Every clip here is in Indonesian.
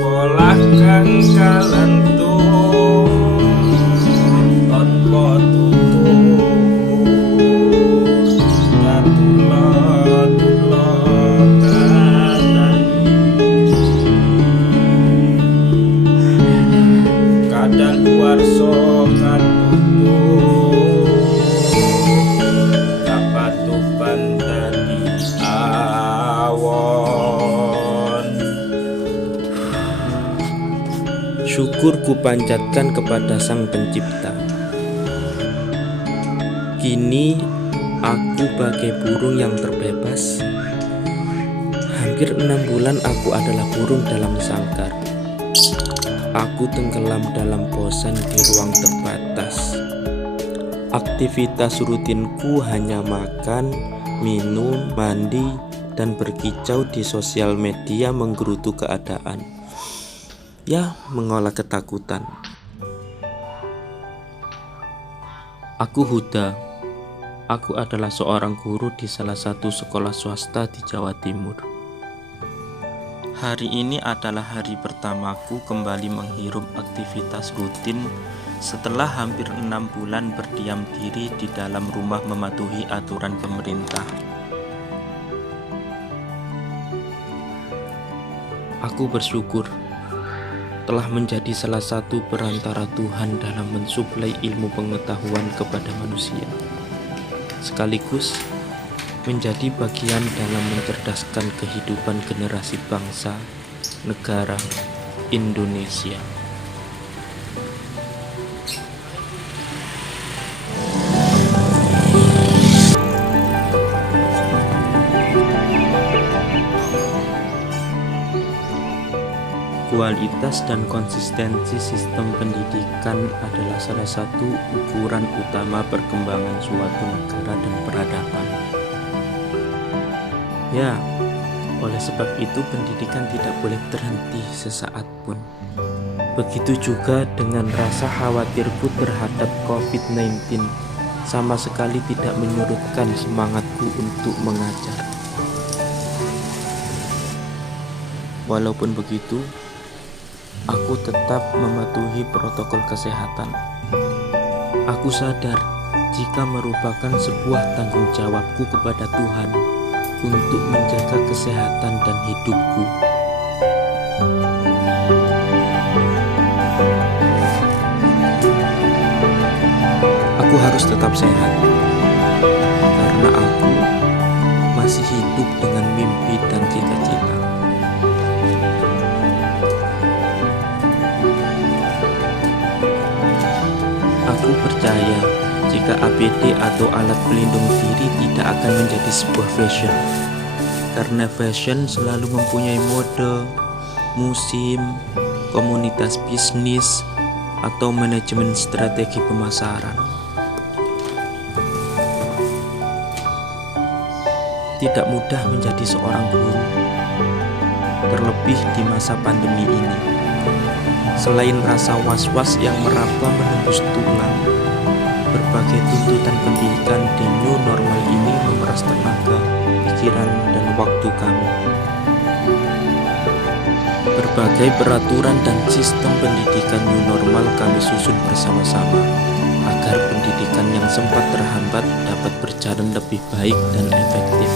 polah kang kalentung tanpa tutur katula kadang kuarso katutup kapatuban dadi awon. Syukur kupanjatkan kepada Sang Pencipta. Kini aku bagai burung yang terbebas. Hampir 6 bulan aku adalah burung dalam sangkar. Aku tenggelam dalam bosan di ruang terbatas. Aktivitas rutinku hanya makan, minum, mandi, dan berkicau di sosial media menggerutu keadaan. Ya, mengolah ketakutan. Aku Huda. Aku adalah seorang guru di salah satu sekolah swasta di Jawa Timur. Hari ini adalah hari pertamaku kembali menghirup aktivitas rutin setelah hampir 6 bulan berdiam diri di dalam rumah mematuhi aturan pemerintah. Aku bersyukur telah menjadi salah satu perantara Tuhan dalam mensuplai ilmu pengetahuan kepada manusia, sekaligus menjadi bagian dalam mencerdaskan kehidupan generasi bangsa, negara, Indonesia. Kualitas dan konsistensi sistem pendidikan adalah salah satu ukuran utama perkembangan suatu negara dan peradaban. Ya, oleh sebab itu pendidikan tidak boleh terhenti sesaat pun. Begitu juga dengan rasa khawatirku terhadap COVID-19 sama sekali tidak menyurutkan semangatku untuk mengajar. Walaupun begitu, aku tetap mematuhi protokol kesehatan. Aku sadar jika merupakan sebuah tanggung jawabku kepada Tuhan untuk menjaga kesehatan dan hidupku. Aku harus tetap sehat karena aku masih hidup dengan mimpi dan cita-cita. Aku percaya jika APD atau alat pelindung diri tidak akan menjadi sebuah fashion, karena fashion selalu mempunyai mode, musim, komunitas bisnis, atau manajemen strategi pemasaran. Tidak mudah menjadi seorang guru, terlebih di masa pandemi ini. Selain rasa was-was yang meraba menembus tulang, berbagai tuntutan pendidikan di new normal ini memeras tenaga, pikiran, dan waktu kami. Berbagai peraturan dan sistem pendidikan new normal kami susun bersama-sama agar pendidikan yang sempat terhambat dapat berjalan lebih baik dan efektif.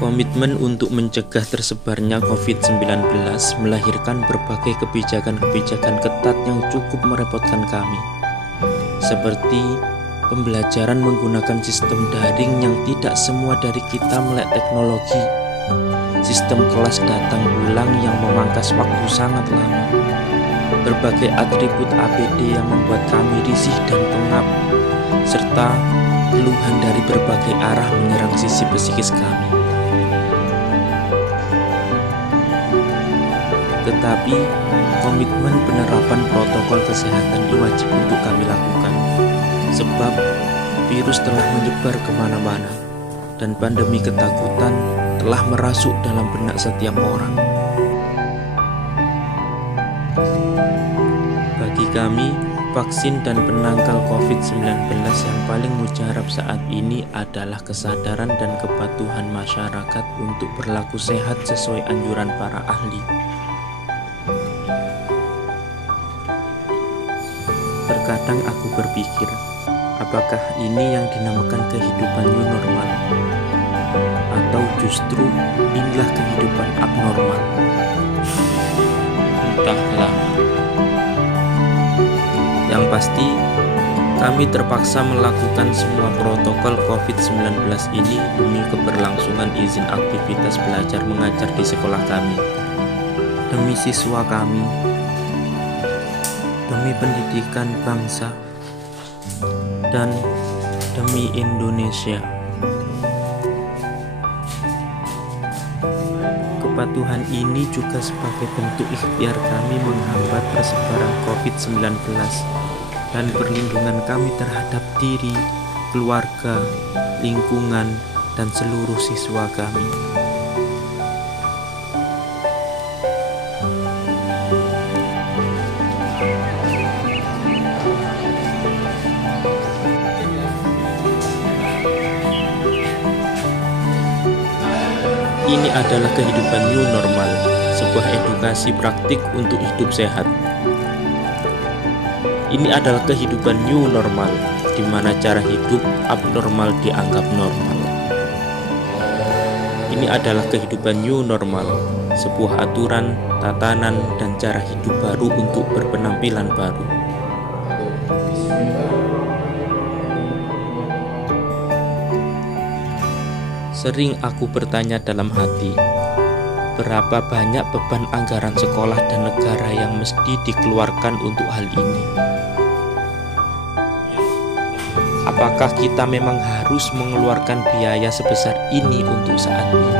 Komitmen untuk mencegah tersebarnya COVID-19 melahirkan berbagai kebijakan-kebijakan ketat yang cukup merepotkan kami, seperti pembelajaran menggunakan sistem daring yang tidak semua dari kita melek teknologi, sistem kelas datang pulang yang memangkas waktu sangat lama, berbagai atribut APD yang membuat kami risih dan pengap, serta keluhan dari berbagai arah menyerang sisi psikis kami. Tetapi komitmen penerapan protokol kesehatan wajib untuk kami lakukan, sebab virus telah menyebar kemana-mana dan pandemi ketakutan telah merasuk dalam benak setiap orang. Bagi kami, vaksin dan penangkal COVID-19 yang paling mujarab saat ini adalah kesadaran dan kepatuhan masyarakat untuk berlaku sehat sesuai anjuran para ahli. Terkadang aku berpikir, apakah ini yang dinamakan kehidupan new normal? Atau justru inilah kehidupan abnormal? Entahlah. Yang pasti, kami terpaksa melakukan semua protokol COVID-19 ini demi keberlangsungan izin aktivitas belajar mengajar di sekolah kami, demi siswa kami, demi pendidikan bangsa, dan demi Indonesia. Kepatuhan ini juga sebagai bentuk ikhtiar kami menghambat persebaran COVID-19 dan perlindungan kami terhadap diri, keluarga, lingkungan, dan seluruh siswa kami. Ini adalah kehidupan new normal, sebuah edukasi praktik untuk hidup sehat. Ini adalah kehidupan new normal, di mana cara hidup abnormal dianggap normal. Ini adalah kehidupan new normal, sebuah aturan, tatanan, dan cara hidup baru untuk berpenampilan baru. Sering aku bertanya dalam hati, berapa banyak beban anggaran sekolah dan negara yang mesti dikeluarkan untuk hal ini? Apakah kita memang harus mengeluarkan biaya sebesar ini untuk saat ini?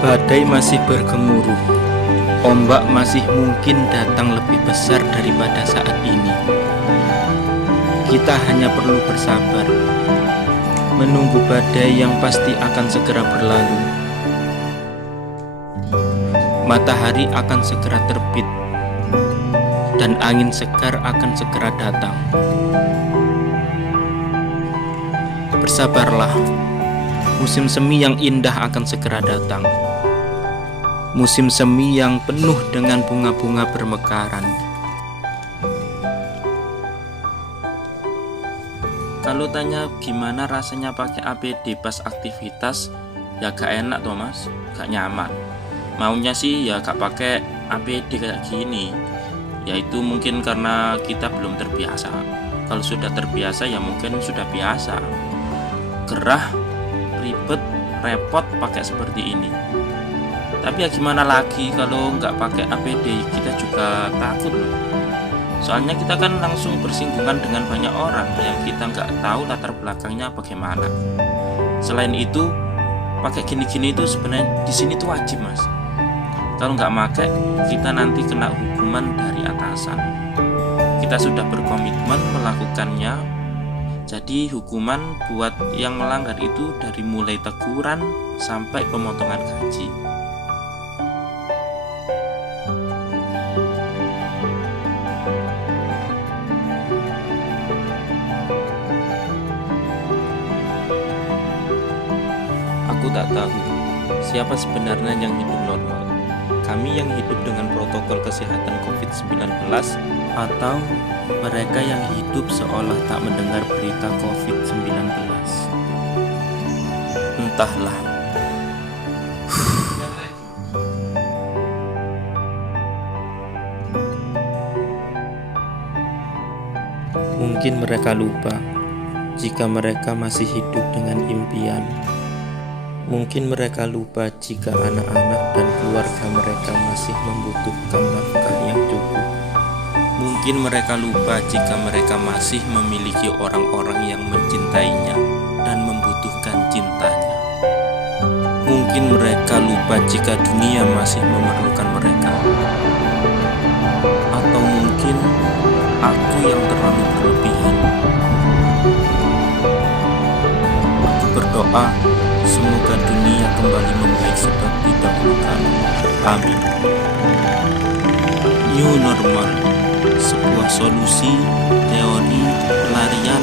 Badai masih bergemuruh, ombak masih mungkin datang lebih besar daripada saat ini. Kita hanya perlu bersabar, menunggu badai yang pasti akan segera berlalu. Matahari akan segera terbit, dan angin segar akan segera datang. Bersabarlah, musim semi yang indah akan segera datang. Musim semi yang penuh dengan bunga-bunga bermekaran. Kalau tanya gimana rasanya pakai APD pas aktivitas, ya gak enak toh mas, gak nyaman. Maunya sih ya gak pakai APD kayak gini. Yaitu mungkin karena kita belum terbiasa. Kalau sudah terbiasa ya mungkin sudah biasa. Gerah, ribet, repot pakai seperti ini. Tapi ya gimana lagi, kalau nggak pakai APD kita juga takut loh. Soalnya kita kan langsung bersinggungan dengan banyak orang yang kita nggak tahu latar belakangnya bagaimana. Selain itu, pakai gini-gini itu sebenarnya di sini tuh wajib mas. Kalau nggak pakai, kita nanti kena hukuman dari atasan. Kita sudah berkomitmen melakukannya. Jadi hukuman buat yang melanggar itu dari mulai teguran sampai pemotongan gaji. Aku tak tahu siapa sebenarnya yang hidup normal. Kami yang hidup dengan protokol kesehatan COVID-19 atau mereka yang hidup seolah tak mendengar berita COVID-19. Entahlah. Mungkin mereka lupa jika mereka masih hidup dengan impian. Mungkin mereka lupa jika anak-anak dan keluarga mereka masih membutuhkan nafkah yang cukup. Mungkin mereka lupa jika mereka masih memiliki orang-orang yang mencintainya dan membutuhkan cintanya. Mungkin mereka lupa jika dunia masih memerlukan mereka. Atau mungkin aku yang terlalu berlebihan. berdoa semoga dunia kembali membaik seperti dahulu kala. Amin. New normal, sebuah solusi teori pelarian